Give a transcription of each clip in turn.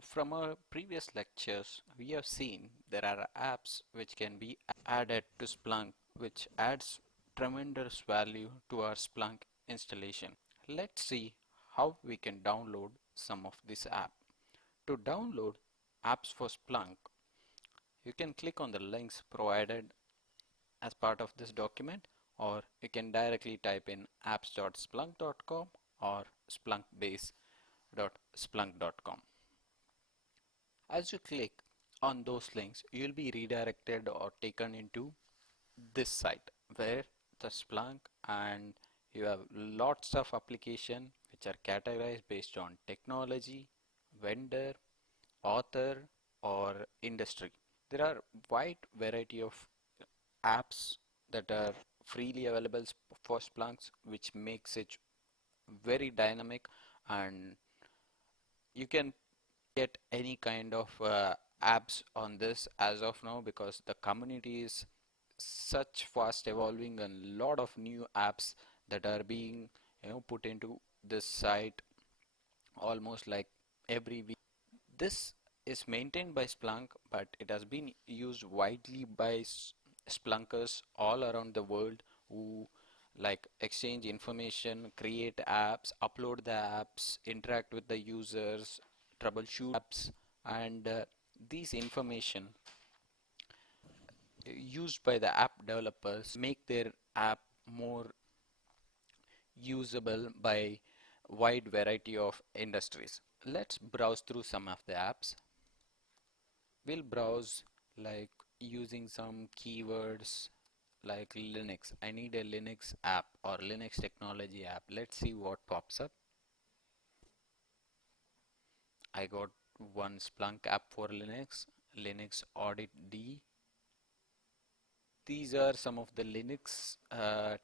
from our previous lectures, we have seen there are apps which can be added to Splunk, which adds tremendous value to our Splunk installation. Let's see how we can download some of this app. To download apps for Splunk, you can click on the links provided as part of this document, or you can directly type in apps.splunk.com or splunkbase.splunk.com. As you click on those links, you will be redirected or taken into this site where the Splunk, and you have lots of applications which are categorized based on technology, vendor, author, or industry. There are wide variety of apps that are freely available for Splunk, which makes it very dynamic, and you can get any kind of apps on this as of now, because the community is such fast evolving and lot of new apps that are being put into this site almost like every week. This is maintained by Splunk, but it has been used widely by Splunkers all around the world who like exchange information, create apps, upload the apps, interact with the users, troubleshoot apps, and these information used by the app developers make their app more usable by wide variety of industries. Let's browse through some of the apps. We'll browse like using some keywords like Linux. I need a Linux app or Linux technology app. Let's see what pops up. I got one Splunk app for Linux, Linux Audit D. These are some of the Linux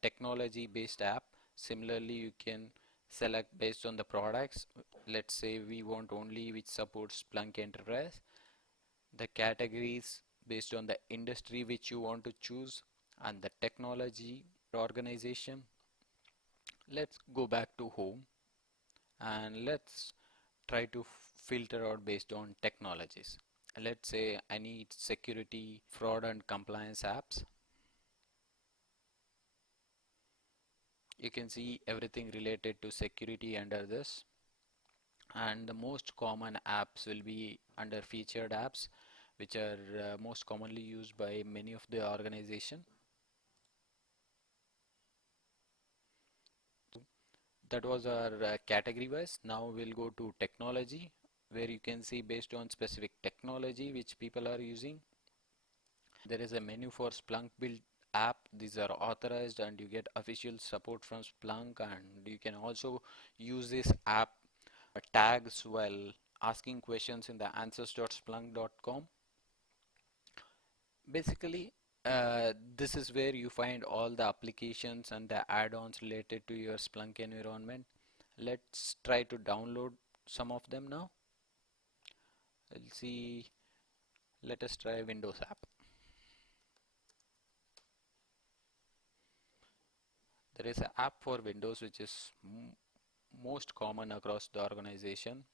technology based app. Similarly, you can select based on the products. Let's say we want only which supports Splunk Enterprise. The categories based on the industry which you want to choose, and the technology organization. Let's go back to home and let's try to filter out based on technologies. Let's say I need security, fraud and compliance apps. You can see everything related to security under this, and the most common apps will be under featured apps, which are most commonly used by many of the organization. That was our category wise. Now we'll go to technology, where you can see based on specific technology which people are using. There is a menu for Splunk build app. These are authorized and you get official support from Splunk, and you can also use this app tags while asking questions in the answers.splunk.com. Basically, this is where you find all the applications and the add-ons related to your Splunk environment. Let's try to download some of them now. We'll see. Let us try Windows app. There is an app for Windows which is most common across the organization,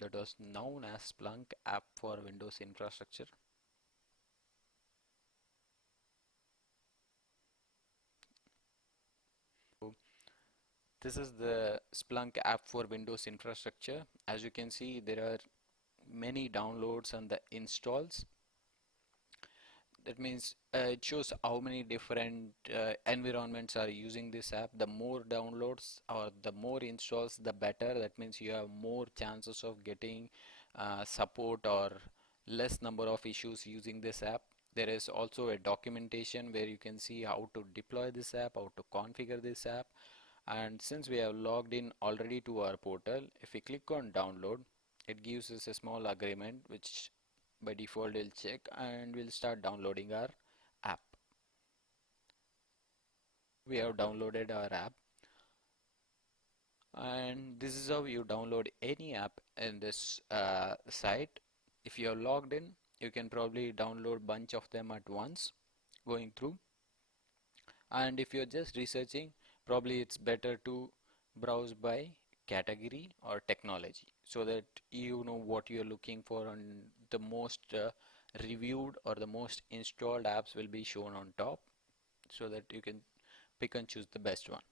that was known as Splunk app for Windows infrastructure. This is the Splunk app for Windows infrastructure. As you can see, there are many downloads and the installs. That means it shows how many different environments are using this app. The more downloads or the more installs, the better. That means you have more chances of getting support or less number of issues using this app. There is also a documentation where you can see how to deploy this app, how to configure this app. And since we have logged in already to our portal, if we click on download, it gives us a small agreement which by default we'll check, and we'll start downloading our app. We have downloaded our app, and this is how you download any app in this site. If you are logged in, you can probably download bunch of them at once going through, and if you're just researching, probably it's better to browse by category or technology. so that you know what you're looking for, and the most reviewed or the most installed apps will be shown on top so that you can pick and choose the best one.